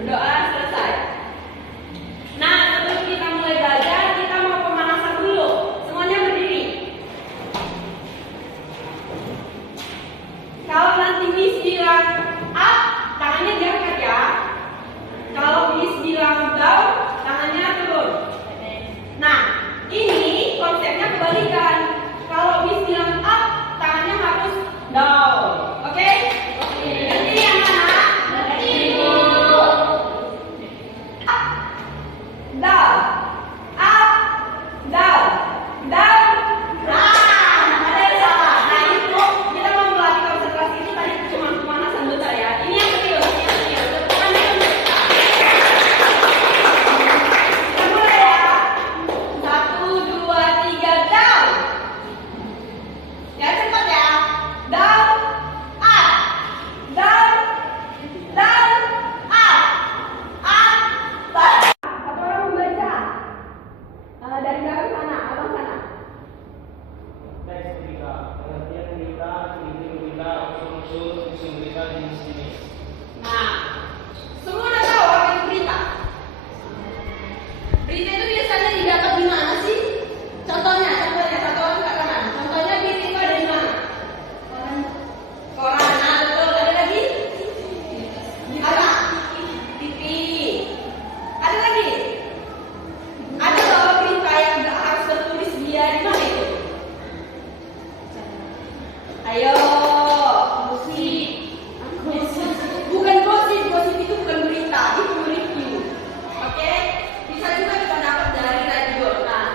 Berdoa selesai. Nah, sebelum kita mulai belajar, kita mau pemanasan dulu. Semuanya berdiri. Kalau nanti Miss bilang up, tangannya diangkat ya. Kalau Miss bilang down, tangannya turun. Nah, ini konsepnya kebalikan. Kalau Miss bilang up, tangannya harus down. Oke? Ngerti yang mana? Ngerti, Bu. Up, down, up, down, down. Nah, ada yang salah. Nah, itu kita mau melatih konsentrasi itu tadi cuma pemanasan bentar ya. Ini yang kecil, ini yang kecil. Bukan yang besar. Kita mulai ya. 1, 2, 3, down. Ya cepat ya. Down, up, down, down, up, up. Satu orang membaca. Dari belakang sana, abang sana. Teks berita, pengertian berita, ciri-ciri berita, unsur-unsur berita jenis-jenis. Nah, semua udah tahu apa itu berita. Berita itu biasanya didapat di mana sih? Contohnya satu orang ke kanan. Contohnya berita itu ada di mana? Koran. Nah, betul. Ada lagi? Ada. TV. Ada lagi? Ada loh berita yang nggak harus tertulis dia di mana itu? Ayo, gosip. Bukan gosip, gosip itu bukan berita, itu review. Oke? Bisa juga kita dapat dari radio. Nah,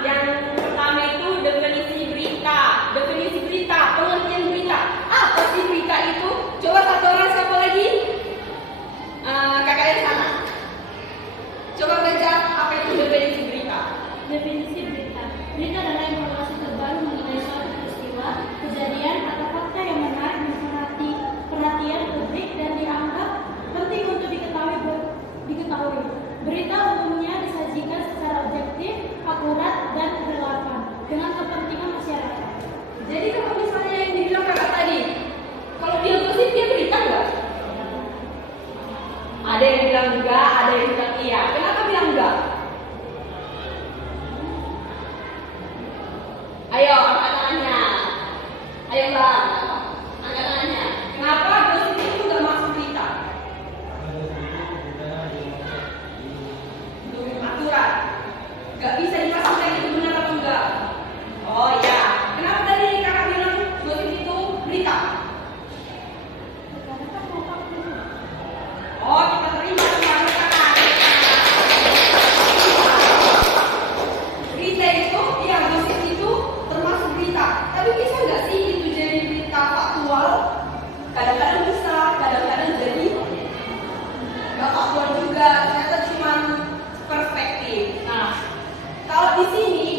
yang pertama itu definisi berita. Definisi berita, pengertian berita. Apa sih berita itu? Coba satu orang, siapa lagi? Kakak yang sana. Coba baca apa itu definisi berita. Definisi berita. Berita adalah informasi terbaru mengenai suatu peristiwa, kejadian, atau fakta yang menarik perhatian publik dan dianggap penting untuk diketahui. Berita umumnya disajikan secara objektif, akurat, dan relevan dengan kepentingan masyarakat. Jadi kalau misalnya yang dibilang kakak tadi, kalau dia gosip dia berita nggak? Ada yang bilang enggak, ada yang bilang iya. Kenapa bilang enggak? Ayo angkat tangannya. Ayo bang, angkat tangannya. Kenapa gosip itu nggak masuk berita? Belum aturan. Nggak bisa dipastikan itu benar atau enggak. Oh iya. Kenapa tadi kakak bilang gosip itu berita? Oh, kita terima semua tangan. Berita itu, ya gosip itu termasuk berita. Tapi bisa nggak sih itu jadi berita faktual? Kadang-kadang bisa, kadang-kadang jadi nggak faktual juga. Ternyata cuma perspektif. Nah, kalau di sini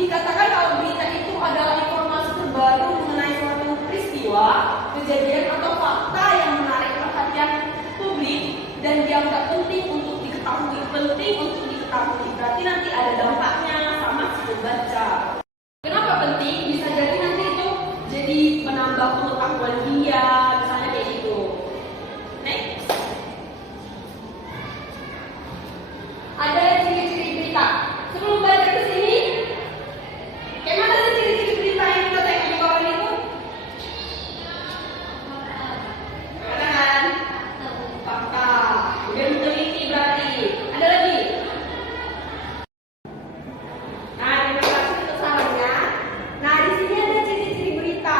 dikatakan kalau berita itu adalah informasi terbaru mengenai suatu peristiwa, kejadian atau fakta yang menarik perhatian publik dan dianggap penting untuk diketahui. Berarti nanti ada dampaknya sama si pembaca. Kenapa penting? Bisa jadi nanti itu jadi menambah pengetahuan dia, misalnya kayak gitu. Next. Ada ciri-ciri berita. Sebelum baca ke sini, kayak mana sih ciri-ciri berita yang kita tengok di koran itu? Kan? Fakta. Udah diteliti berarti. Ada lagi? Nah, terima kasih untuk sarannya. Nah, di sini ada ciri-ciri berita.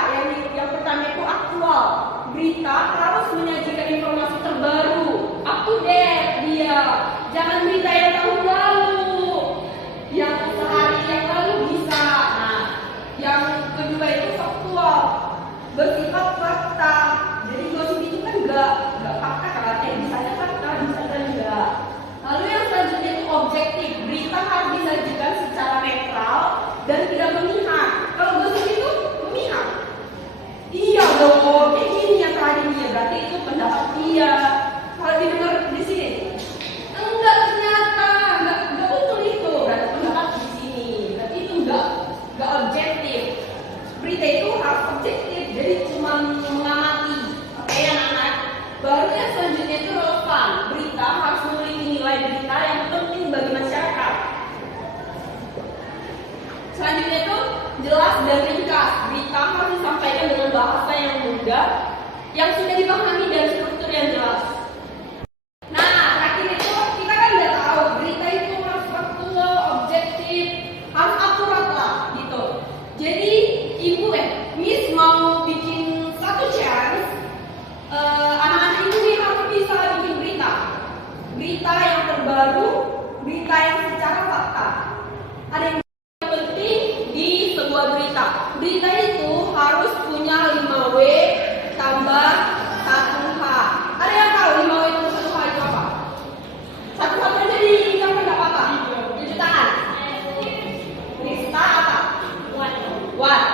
Yang pertama itu aktual. Berita harus menyajikan informasi terbaru, up to date dia. Jangan berita yang tahun lalu, yang sehari yang lalu bisa. Nah, yang kedua itu faktual, bersifat fakta. Jadi gosip itu kan enggak fakta kan? Bisa aja fakta, bisa aja enggak. Lalu yang selanjutnya itu objektif. Berita harus disajikan secara netral dan tidak memihak. Kalau gosip itu memihak. Iya dong, kayak gini yang tadi dia, berarti itu pendapat dia. Kalau didengar di sini, enggak, ternyata enggak betul itu, berarti pendapat di sini. Berarti itu enggak objektif. Berita itu harus objektif. jadi cuma mengamati. Oke anak-anak. Baru yang selanjutnya itu relevan. Berita harus memiliki nilai berita yang penting bagi masyarakat. Selanjutnya itu jelas dan ringkas. Berita harus disampaikan dengan bahasa yang mudah, yang sudah dipahami dan struktur yang jelas. Nah, terakhir itu kita kan udah tahu berita itu harus faktual, objektif, harus akurat lah gitu. Jadi ibu Miss mau bikin satu challenge. Anak-anak itu nih harus bisa bikin berita yang terbaru, berita yang secara fakta. Ada yang penting di sebuah berita. Berita itu harus punya 5W tambah 1H. Ada yang tahu 5W tambah 1H itu apa? Satu-satu aja diucapkan nggak apa-apa. Tunjuk tangan. Rista apa? What?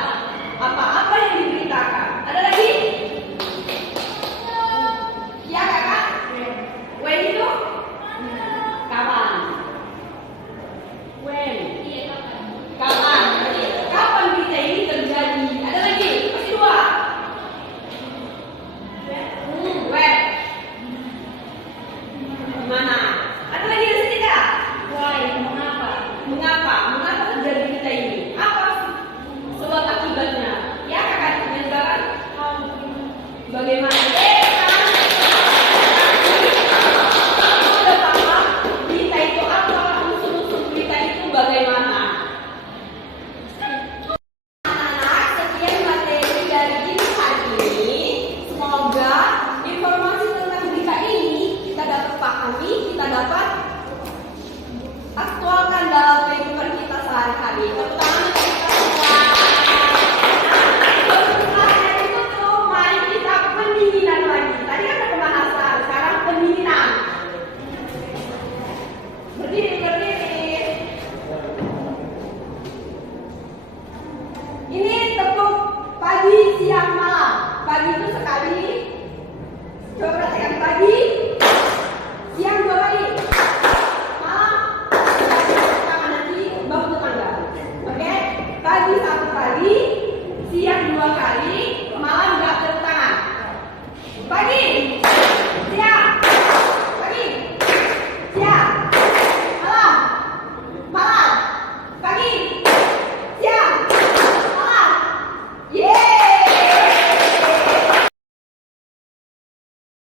Apa yang diberitakan? Ada lagi? Ya kakak? When itu? Kapan? When? Kapan? Kapan berita ini terjadi? Ada lagi? Masih 2. Where? Mana? Ada lagi yang ketiga? Why? Mengapa? Mengapa terjadi berita ini? Apa sebab akibatnya? Ya kakak menjelaskan bagaimana? Sudah paham berita itu apa? Unsur-unsur berita itu bagaimana? Anak-anak, sekian materi dari ini hari ini. Semoga informasi tentang berita ini kita dapat pahami, kita dapat aktualkan dalam kehidupan kita sehari-hari. Tepuk tangan untuk kita semua. Setelah dari itu, mari kita pendinginan lagi. Tadi kan ada pembahasan, sekarang pendinginan. Berdiri. Ini tepuk pagi, siang, malam. Pagi itu sekali. Coba perhatikan pagi.